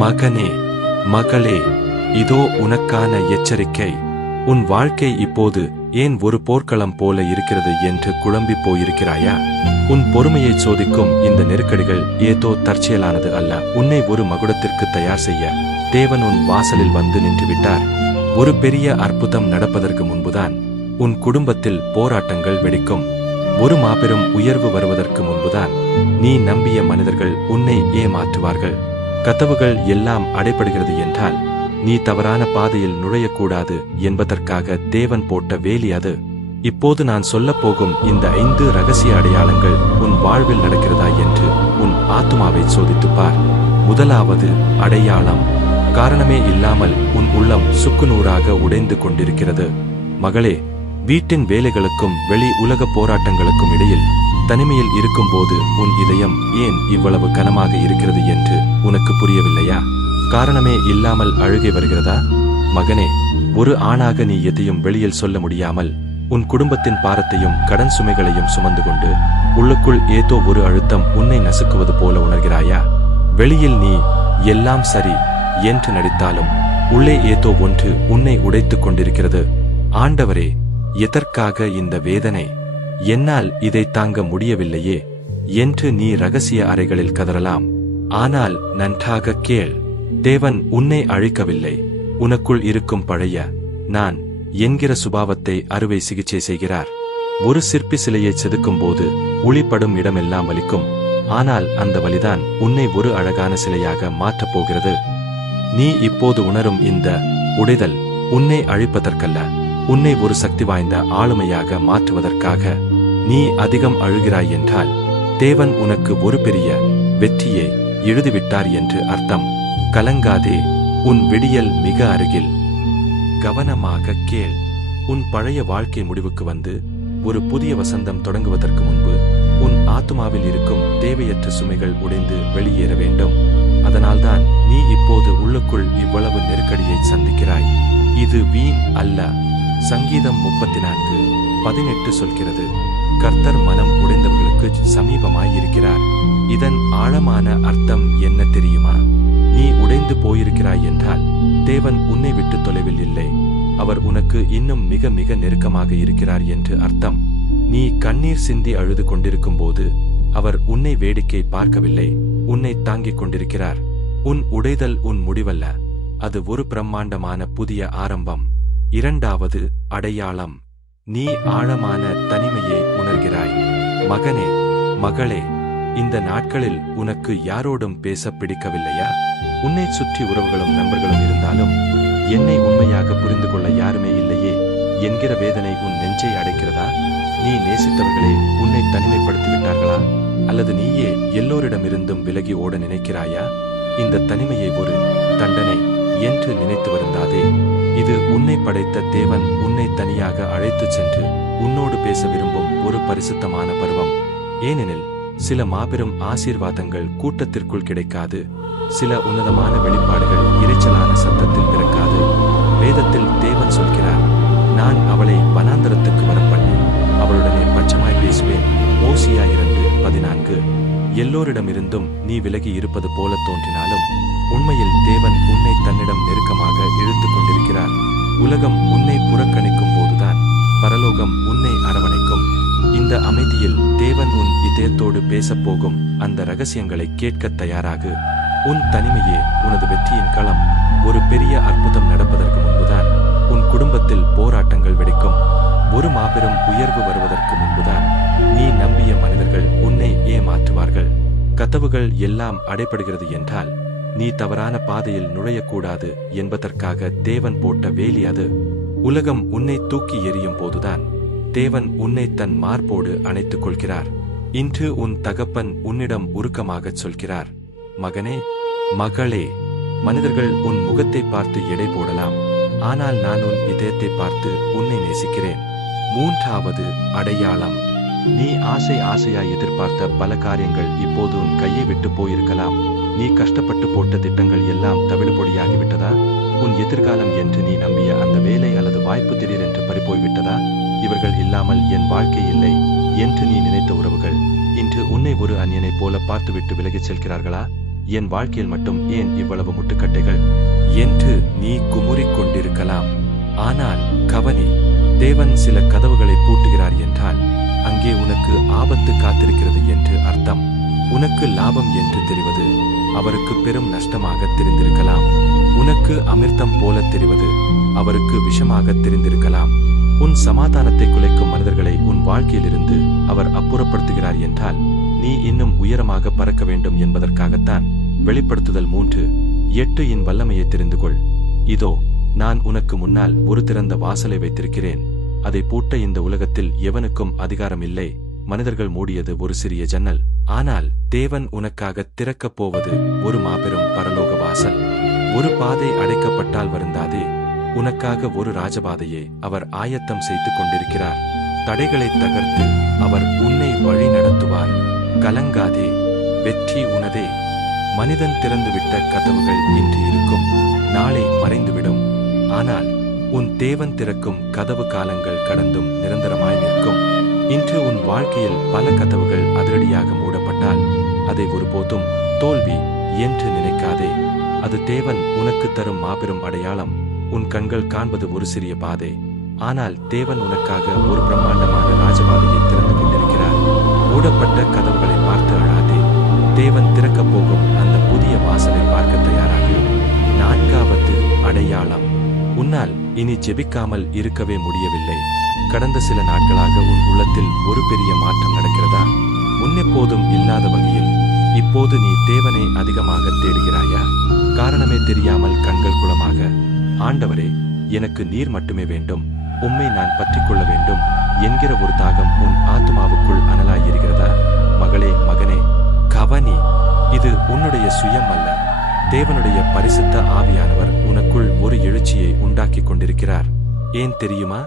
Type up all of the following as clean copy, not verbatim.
மகனே, மகளே, இதோ உனக்கான எச்சரிக்கை. உன் வாழ்க்கை இப்போது ஏன் ஒரு போர்க்களம் போல இருக்கிறது என்று குழம்பிப் போயிருக்கிறாயா? உன் பொறுமையை சோதிக்கும் இந்த நெருக்கடிகள் ஏதோ தற்செயலானது அல்ல. உன்னை ஒரு மகுடத்திற்கு தயார் செய்ய தேவன் உன் வாசலில் வந்து நின்றுவிட்டார். ஒரு பெரிய அற்புதம் நடப்பதற்கு முன்புதான் உன் குடும்பத்தில் போராட்டங்கள் வெடிக்கும். ஒரு மாபெரும் உயர்வு வருவதற்கு முன்புதான் நீ நம்பிய மனிதர்கள் உன்னை ஏமாற்றுவார்கள். கதவுகள் எல்லாம் அடைபடுகிறது என்றால் நீ தவறான பாதையில் நுழையக்கூடாது என்பதற்காக தேவன் போட்ட வேலி அது. இப்போது நான் சொல்லப்போகும் இந்த 5 ரகசிய அடையாளங்கள் உன் வாழ்வில் நடக்கிறதா என்று உன் ஆத்துமாவை சோதித்துப்பார். முதலாவது அடையாளம். காரணமே இல்லாமல் உன் உள்ளம் சுக்குநூறாக உடைந்து கொண்டிருக்கிறது. மகளே, வீட்டின் வேலைகளுக்கும் வெளி உலக போராட்டங்களுக்கும் இடையில் தனிமையில் இருக்கும்போது உன் இதயம் ஏன் இவ்வளவு கனமாக இருக்கிறது என்று உனக்கு புரியவில்லையா? காரணமே இல்லாமல் அழுகை வருகிறதா? மகனே, ஒரு ஆணாக நீ எதையும் வெளியில் சொல்ல முடியாமல் உன் குடும்பத்தின் பாரத்தையும் கடன் சுமைகளையும் சுமந்து கொண்டு உள்ளுக்குள் ஏதோ ஒரு அழுத்தம் உன்னை நசுக்குவது போல உணர்கிறாயா? வெளியில் நீ எல்லாம் சரி என்று நடித்தாலும் உள்ளே ஏதோ ஒன்று உன்னை உடைத்துக் கொண்டிருக்கிறது. ஆண்டவரே, எதற்காக இந்த வேதனை? என்னால் இதை தாங்க முடியவில்லையே என்று நீ ரகசிய அறைகளில் கதறலாம். ஆனால் நன்றாக கேள், தேவன் உன்னை அழிக்கவில்லை. உனக்குள் இருக்கும் பழைய நான் என்கிற சுபாவத்தை அறுவை சிகிச்சை செய்கிறார். ஒரு சிற்பி சிலையை செதுக்கும் போது ஒளிப்படும் இடமெல்லாம் வலிக்கும். ஆனால் அந்த வலிதான் உன்னை ஒரு அழகான சிலையாக மாற்றப் போகிறது. நீ இப்போது உணரும் இந்த உடைதல் உன்னை அழிப்பதற்கல்ல, உன்னை ஒரு சக்தி வாய்ந்த ஆளுமையாக மாற்றுவதற்காக. நீ அதிகம் அழுகிறாய் என்றால் தேவன் உனக்கு ஒரு பெரிய வெற்றியை எழுதிவிட்டார் என்று அர்த்தம். கலங்காதே, உன் விடியல் மிக அருகில். கவனமாக கேள். உன் பழைய வாழ்க்கை முடிவுக்கு வந்து ஒரு புதிய வசந்தம் தொடங்குவதற்கு முன்பு உன் ஆத்துமாவில் இருக்கும் தேவையற்ற சுமைகள் உடைந்து வெளியேற வேண்டும். அதனால்தான் நீ இப்போது உள்ளுக்குள் இவ்வளவு நெருக்கடியை சந்திக்கிறாய். இது வீண் அல்ல. சங்கீதம் 34:18 சொல்கிறது, கர்த்தர் மனம் உடைந்தவர்களுக்கு சமீபமாய் இருக்கிறார். இதன் ஆழமான அர்த்தம் என்ன தெரியுமா? நீ உடைந்து போயிருக்கிறாய் என்றால் தேவன் உன்னை விட்டு தொலைவில் இல்லை. அவர் உனக்கு இன்னும் மிக மிக நெருக்கமாக இருக்கிறார் என்று அர்த்தம். நீ கண்ணீர் சிந்தி அழுது கொண்டிருக்கும் போது அவர் உன்னை வேடிக்கை பார்க்கவில்லை, உன்னை தாங்கிக் கொண்டிருக்கிறார். உன் உடைதல் உன் முடிவல்ல, அது ஒரு பிரம்மாண்டமான புதிய ஆரம்பம். இரண்டாவது அடையாளம். நீ ஆழமான தனிமையை உணர்கிறாய். மகனே, மகளே, இந்த நாட்களில் உனக்கு யாரோடும் பேச பிடிக்கவில்லையா? உன்னை சுற்றி உறவுகளும் நண்பர்களும் இருந்தாலும் என்னை உண்மையாக புரிந்து கொள்ள யாருமே இல்லையே என்கிற வேதனை உன் நெஞ்சை அடைக்கிறதா? நீ நேசித்தவர்களே உன்னை தனிமைப்படுத்தி விட்டார்களா? அல்லது நீயே எல்லோரிடமிருந்தும் விலகி ஓட நினைக்கிறாயா? இந்த தனிமையை ஒரு தண்டனை என்று நினைத்து வருந்தாதே. இது உன்னை படைத்த தேவன் உன்னை தனியாக அழைத்துச் சென்று உன்னோடு பேச விரும்பும் ஒரு பரிசுத்தமான பருவம். ஏனெனில் சில மாபெரும் ஆசீர்வாதங்கள் கூட்டத்திற்குள் கிடைக்காது. சில உன்னதமான வெளிப்பாடுகள் இரைச்சலான சத்தத்தில் பிறக்காது. வேதத்தில் தேவன் சொல்கிறார், நான் அவளை வனாந்தரத்துக்கு வரப்பண்ணி அவளுடனே பச்சமாய் பேசுவேன். ஓசியா 2:14. எல்லோரிடமிருந்தும் நீ விலகி இருப்பது போல தோன்றினாலும் உண்மையில் தேவன் உன்னை தன்னிடம் நெருக்கமாக இழுத்துக் கொண்டிருக்கிறார். உலகம் உன்னை புறக்கணிக்கும் போதுதான் பரலோகம் உன்னை அரவணைக்கும். இந்த அமைதியில் தேவன் உன் இதயத்தோடு பேசப்போகும் அந்த ரகசியங்களை கேட்க தயாராகு. உன் தனிமையே உனது வெற்றியின் களம். ஒரு பெரிய அற்புதம் நடப்பதற்கு முன்புதான் உன் குடும்பத்தில் போராட்டங்கள் வெடிக்கும். ஒரு மாபெரும் உயர்வு வருவதற்கு முன்புதான் நீ நம்பிய மனிதர்கள் உன்னை ஏமாற்றுவார்கள். கதவுகள் எல்லாம் அடைபடுகிறது என்றால் நீ தவறான பாதையில் நுழையக்கூடாது என்பதற்காக தேவன் போட்ட வேலி அது. உலகம் உன்னை தூக்கி எறியும் போதுதான் தேவன் உன்னை தன் மார்போடு அணைத்துக் கொள்கிறார். இன்று உன் தகப்பன் உன்னிடம் உருக்கமாகச் சொல்கிறார், மகனே, மகளே, மனிதர்கள் உன் முகத்தை பார்த்து எடை போடலாம், ஆனால் நான் உன் இதயத்தை பார்த்து உன்னை நேசிக்கிறேன். மூன்றாவது அடையாளம். நீ ஆசையாய் எதிர்பார்த்த பல காரியங்கள் இப்போது உன் கையை விட்டு போயிருக்கலாம். நீ கஷ்டப்பட்டு போட்ட திட்டங்கள் எல்லாம் தவிடுபொடியாகிவிட்டதா? உன் எதிர்காலம் என்று நீ நம்பிய அந்த வேலை அல்லது வாய்ப்பு திடீரென்று பறிபோய்விட்டதா? இவர்கள் இல்லாமல் என் வாழ்க்கை இல்லை என்று நீ நினைத்த உறவுகள் இன்று உன்னை ஒரு அந்நியனைப் போல பார்த்துவிட்டு விலகிச் செல்கிறார்களா? என் வாழ்க்கையில் மட்டும் ஏன் இவ்வளவு முட்டுக்கட்டைகள் என்று நீ குமுறிக் கொண்டிருக்கலாம். ஆனால் கவனி, தேவன் சில கதவுகளை பூட்டுகிறார் என்றால் அங்கே உனக்கு ஆபத்து காத்திருக்கிறது என்று அர்த்தம். உனக்கு லாபம் என்று தெரிவது அவருக்கு பெரும் நஷ்டமாக தெரிந்திருக்கலாம். உனக்கு அமிர்தம் போல தெரிவது அவருக்கு விஷமாக தெரிந்திருக்கலாம். உன் சமாதானத்தை குலைக்கும் மனிதர்களை உன் வாழ்க்கையிலிருந்து அவர் அப்புறப்படுத்துகிறார் என்றால் நீ இன்னும் உயரமாக பறக்க வேண்டும் என்பதற்காகத்தான். வெளிப்படுத்துதல் 3:8 இன் வல்லமையை தெரிந்து கொள். இதோ, நான் உனக்கு முன்னால் ஒரு திறந்த வாசலை வைத்திருக்கிறேன். அதை பூட்ட இந்த உலகத்தில் எவனுக்கும் அதிகாரம் இல்லை. மனிதர்கள் மூடியது ஒரு சிறிய ஜன்னல், ஆனால் தேவன் உனக்காக திறக்கப் போவது ஒரு மாபெரும் பரலோக வாசல். ஒரு பாதை அடைக்கப்பட்டால் வருந்தாதே, உனக்காக ஒரு ராஜபாதையை அவர் ஆயத்தம் செய்து கொண்டிருக்கிறார். தடைகளை தகர்த்து அவர் உன்னை வழி நடத்துவார். கலங்காதே, வெற்றி உனதே. மனிதன் திறந்துவிட்ட கதவுகள் இன்று இருக்கும், நாளை மறைந்துவிடும். ஆனால் உன் தேவன் திறக்கும் கதவு காலங்கள் கடந்தும் நிரந்தரமாய் நிற்கும். இன்று உன் வாழ்க்கையில் பல கதவுகள் அதிரடியாக மூடப்பட்டால் அதை ஒருபோதும் தோல்வி என்று நினைக்காதே. அது தேவன் உனக்கு தரும் மாபெரும் அடையாளம். உன் கண்கள் காண்பது ஒரு சிறிய பாதை, ஆனால் தேவன் உனக்காக ஒரு பிரம்மாண்டமான ராஜபாதையை திறந்து கொண்டிருக்கிறார். மூடப்பட்ட கதவுகளை பார்த்து அழாதே. தேவன் திறக்கப் போகும் அந்த புதிய வாசலை பார்க்க தயாராக. 4வது அடையாளம். உன்னால் இனி ஜெபிக்காமல் இருக்கவே முடியவில்லை. கடந்த சில நாட்களாக உன் உள்ளத்தில் ஒரு பெரிய மாற்றம் நடக்கிறதா? முன்னெப்போதும் இல்லாத வகையில் இப்போது நீ தேவனை அதிகமாக தேடுகிறாயா? காரணமே தெரியாமல் கண்கள் குளமாக, ஆண்டவரே, எனக்கு நீர் மட்டுமே வேண்டும், உம்மை நான் பற்றிக்கொள்ள வேண்டும் என்கிற ஒரு தாகம் உன் ஆத்துமாவுக்குள் அனலாயிருக்கிறதா? மகளே, மகனே, கவனி, இது உன்னுடைய சுயம் அல்ல. தேவனுடைய பரிசுத்த ஆவியானவர் உனக்குள் ஒரு எழுச்சியை உண்டாக்கிக் கொண்டிருக்கிறார். ஏன் தெரியுமா?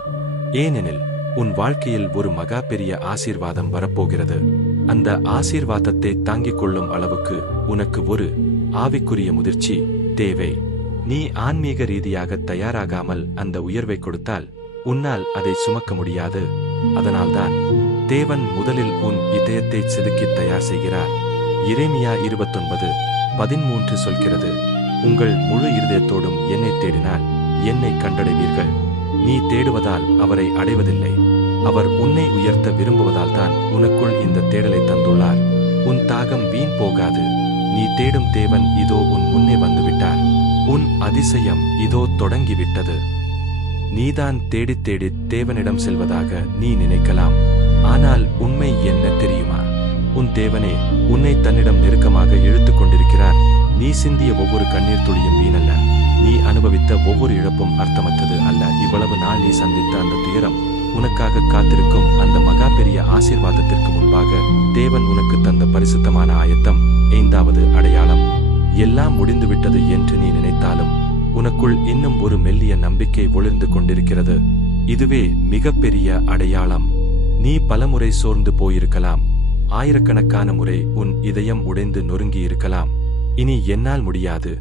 ஏனெனில் உன் வாழ்க்கையில் ஒரு மகா பெரிய ஆசீர்வாதம் வரப்போகிறது. அந்த ஆசீர்வாதத்தை தாங்கிக் கொள்ளும் அளவுக்கு உனக்கு ஒரு ஆவிக்குரிய முதிர்ச்சி தேவை. நீ ஆன்மீக ரீதியாக தயாராகாமல் அந்த உயர்வை கொடுத்தால் உன்னால் அதை சுமக்க முடியாது. அதனால்தான் தேவன் முதலில் உன் இதயத்தை செதுக்கி தயார் செய்கிறார். எரேமியா 29:13 சொல்கிறது, உங்கள் முழு இருதயத்தோடும் என்னை தேடினால் என்னை கண்டடைவீர்கள். நீ தேடுவதால் அவரை அடைவதில்லை, அவர் உன்னை உயர்த்த விரும்புவதால் தான் உனக்குள் இந்த தேடலை தந்துள்ளார். உன் தாகம் வீண் போகாது. நீ தேடும் தேவன் இதோ உன் முன்னே வந்துவிட்டார். உன் அதிசயம் இதோ தொடங்கிவிட்டது. நீதான் தேடித் தேடித் தேவனிடம் செல்வதாக நீ நினைக்கலாம். ஆனால் உண்மை என்ன தெரியுமா? உன் தேவனே உன்னை தன்னிடம் நெருக்கமாக இழுத்துக் கொண்டிருக்கிறார். நீ சிந்திய ஒவ்வொரு கண்ணீர் துளியும் வீணல்ல. நீ அனுபவித்த ஒவ்வொரு இழப்பும் அர்த்தமற்றது அல்ல. இவ்வளவு நாள் நீ சந்தித்த அந்த துயரம் உனக்காக காத்திருக்கும் அந்த மகா பெரிய ஆசீர்வாதத்திற்கு முன்பாக தேவன் உனக்கு தந்த பரிசுத்தமான ஆயத்தம். 5வது அடையாளம். எல்லாம் முடிந்துவிட்டது என்று நீ நினைத்தாலும் உனக்குள் இன்னும் ஒரு மெல்லிய நம்பிக்கை ஒளிர்ந்து கொண்டிருக்கிறது. இதுவே மிகப்பெரிய அடையாளம். நீ பலமுறை சோர்ந்து போயிருக்கலாம். ஆயிரக்கணக்கான முறை உன் இதயம் உடைந்து நொறுங்கி இருக்கலாம். இனி என்னால் முடியாது,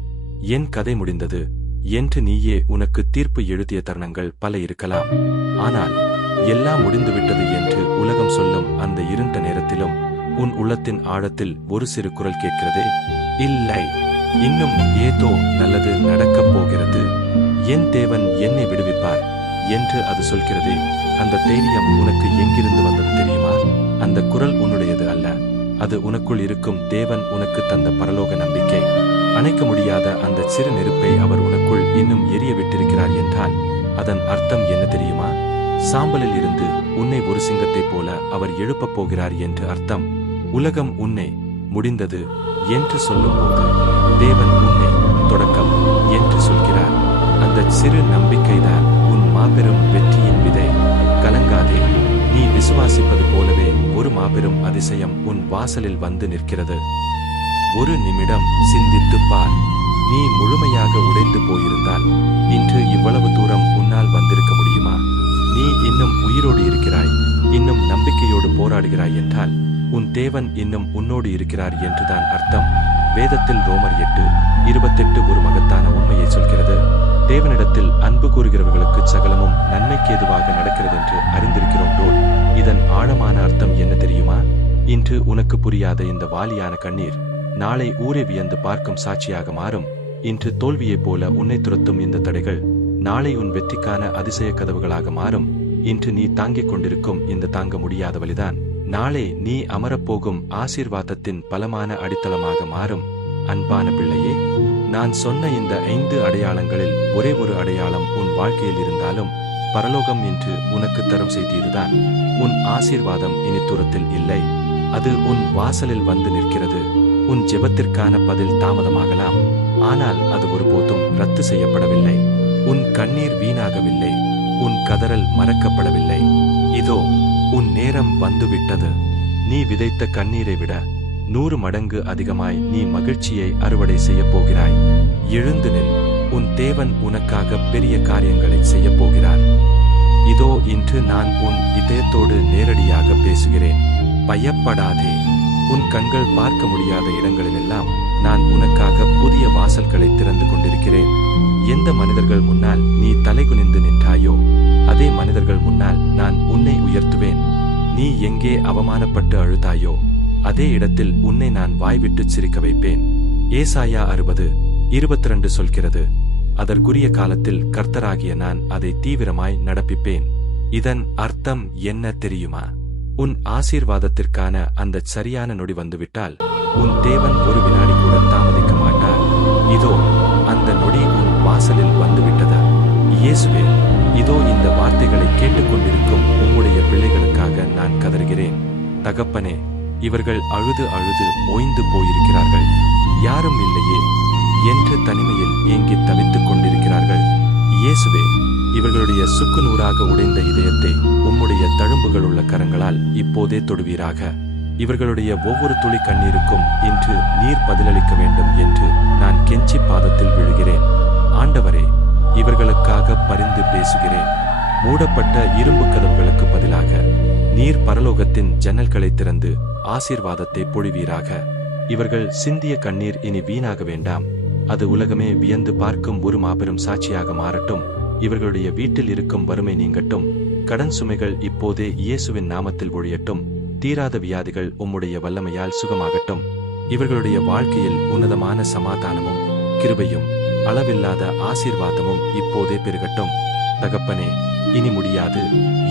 என் கதை முடிந்தது என்று நீயே உனக்கு தீர்ப்பு எழுதிய தருணங்கள் பல இருக்கலாம். ஆனால் எல்லாம் முடிந்துவிட்டது என்று உலகம் சொல்லும் அந்த இருண்ட நேரத்திலும் உன் உள்ளத்தின் ஆழத்தில் ஒரு சிறு குரல் கேட்கிறதே, இல்லை, இன்னும் ஏதோ நல்லது நடக்கப் போகிறது. என் தேவன் என்னை விடுவிப்பார் என்று அது சொல்கிறதே. அந்த தைரியம் உனக்கு எங்கிருந்து வந்தது தெரியுமா? அந்த குரல் உன்னுடையது அல்ல. அது உனக்குள் இருக்கும் தேவன் உனக்கு தந்த பரலோக நம்பிக்கை. அணைக்க முடியாத அந்த சிறு நெருப்பை அவர் உனக்குள் இன்னும் எரிய விட்டிருக்கிறார் என்றால் அதன் அர்த்தம் என்ன தெரியுமா? சாம்பலில் இருந்து உன்னை ஒரு சிங்கத்தைப் போல அவர் எழுப்பப் போகிறார் என்று அர்த்தம். உலகம் உன்னை முடிந்தது என்று சொல்லும் போது தேவன் உன்னை தொடக்கம் என்று சொல்கிறார். அந்த சிறு நம்பிக்கைதான் உன் மாபெரும் வெற்றியின் விதை. கலங்காதே. நீ விசுவாசிப்பது போலவே ஒரு மாபெரும் அதிசயம் உன் வாசலில் வந்து நிற்கிறது. ஒரு நிமிடம் சிந்தித்துப் பார். நீ முழுமையாக உடைந்து போயிருந்தால் இன்று இவ்வளவு தூரம் உன்னால் வந்திருக்க முடியுமா? நீ இன்னும் உயிரோடு இருக்கிறாய், இன்னும் நம்பிக்கையோடு போராடுகிறாய் என்றால் உன் தேவன் இன்னும் உன்னோடு இருக்கிறார் என்றுதான் அர்த்தம். வேதத்தில் ரோமர் 8:28 ஒரு மகத்தான உண்மையை சொல்கிறது. தேவனிடத்தில் அன்பு கூறுகிறவர்களுக்கு சகலமும் நன்மைக்கு ஏதுவாக நடக்கிறது என்று அறிந்திருக்கிறோம். இதன் ஆழமான அர்த்தம் என்ன தெரியுமா? இன்று உனக்கு புரியாத இந்த வாலியான கண்ணீர் நாளை ஊரே வியந்து பார்க்கும் சாட்சியாக மாறும். இன்று தோல்வியைப் போல உன்னை துரத்தும் இந்த தடைகள் நாளை உன் வெற்றிக்கான அதிசய கதவுகளாக மாறும். இன்று நீ தாங்கிக் கொண்டிருக்கும் இந்த தாங்க முடியாத வலிதான் நாளை நீ அமரப்போகும் ஆசீர்வாதத்தின் பலமான அடித்தளமாக மாறும். அன்பான பிள்ளையே, நான் சொன்ன இந்த 5 அடையாளங்களில் ஒரே ஒரு அடையாளம் உன் வாழ்க்கையில் இருந்தாலும் பரலோகம் இன்று உனக்கு தரும் செய்தியதுதான். உன் ஆசீர்வாதம் இனி தூரத்தில் இல்லை, அது உன் வாசலில் வந்து நிற்கிறது. உன் ஜெபத்திற்கான பதில் தாமதமாகலாம், ஆனால் அது ஒருபோதும் ரத்து செய்யப்படவில்லை. உன் கண்ணீர் வீணாகவில்லை, உன் கதறல் மறக்கப்படவில்லை. இதோ உன் நேரம் வந்துவிட்டது. நீ விதைத்த கண்ணீரை விட 100 மடங்கு அதிகமாய் நீ மகிழ்ச்சியை அறுவடை செய்யப் போகிறாய். எழுந்து நில், உன் தேவன் உனக்காக பெரிய காரியங்களை செய்யப் போகிறார். இதோ இன்று நான் உன் இதயத்தோடு நேரடியாக பேசுகிறேன். பயப்படாதே. உன் கண்கள் பார்க்க முடியாத இடங்களிலெல்லாம் நான் உனக்காக புதிய வாசல்களை திறந்து கொண்டிருக்கிறேன். எந்த மனிதர்கள் முன்னால் நீ தலைகுனிந்து நின்றாயோ அதே மனிதர்கள் முன்னால் நான் உன்னை உயர்த்துவேன். நீ எங்கே அவமானப்பட்டு அழுதாயோ அதே இடத்தில் உன்னை நான் வாய்விட்டு சிரிக்க வைப்பேன். ஏசாயா 60:22 சொல்கிறது, அதற்குரிய காலத்தில் கர்த்தராகிய நான் அதை தீவிரமாய் நடப்பிப்பேன். இதன் அர்த்தம் என்ன தெரியுமா? உன் ஆசீர்வாதத்திற்கான அந்த சரியான நொடி வந்துவிட்டால் உன் தேவன் ஒரு வினாடி கூட தாமதிக்க மாட்டார். இதோ அந்த நொடி உன் வாசலில் வந்துவிட்டதா? இயேசுவே, இதோ இந்த வார்த்தைகளை கேட்டுக்கொண்டிருக்கும் உம்முடைய பிள்ளைகளுக்காக நான் கதறுகிறேன். தகப்பனே, இவர்கள் அழுது அழுது ஓய்ந்து போயிருக்கிறார்கள். யாரும் இல்லையே என்று தனிமையில் ஏங்கி தவித்துக் கொண்டிருக்கிறார்கள். இயேசுவே, இவர்களுடைய சுக்குநூறாக உடைந்த இதயத்தை உம்முடைய தழும்புகள் உள்ள கரங்களால் இப்போதே தொடுவீராக. இவர்களுடைய ஒவ்வொரு துளி கண்ணீருக்கும் இன்று நீர் பதிலளிக்க வேண்டும் என்று நான் கெஞ்சி பாதத்தில் விழுகிறேன். ஆண்டவரே, இவர்களுக்காக பரிந்து பேசுகிறேன். மூடப்பட்ட இரும்பு கதவுகளுக்கு பதிலாக நீர் பரலோகத்தின் ஜன்னல்களை திறந்து ஆசீர்வாதத்தை பொழிவீராக. இவர்கள் சிந்திய கண்ணீர் இனி வீணாக வேண்டாம், அது உலகமே வியந்து பார்க்கும் ஒரு மாபெரும் சாட்சியாக மாறட்டும். இவர்களுடைய வீட்டில் இருக்கும் வறுமை நீங்கட்டும், கடன் சுமைகள் இப்போதே இயேசுவின் நாமத்தில் ஒழியட்டும், தீராத வியாதிகள் உம்முடைய வல்லமையால் சுகமாகட்டும். இவர்களுடைய வாழ்க்கையில் உன்னதமான சமாதானமும் கிருபையும் அளவில்லாத ஆசீர்வாதமும் இப்போதே பெருகட்டும். தகப்பனே, இனி முடியாது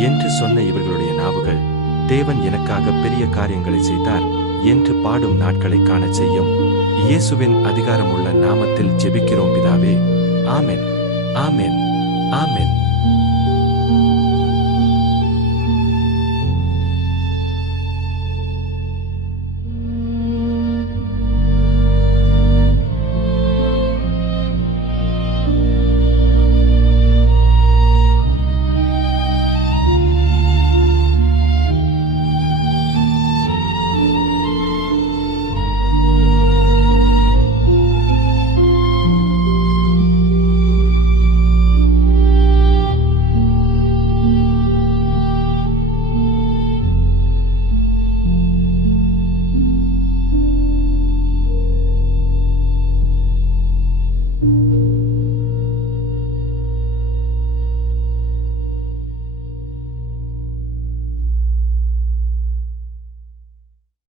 என்று சொன்ன இவர்களுடைய நாவுகள் தேவன் எனக்காக பெரிய காரியங்களை செய்தார் என்று பாடும் நாட்களை காணச் செய்யும். இயேசுவின் அதிகாரமுள்ள நாமத்தில் ஜெபிக்கிறோம் பிதாவே. ஆமென், ஆமென், ஆமென்.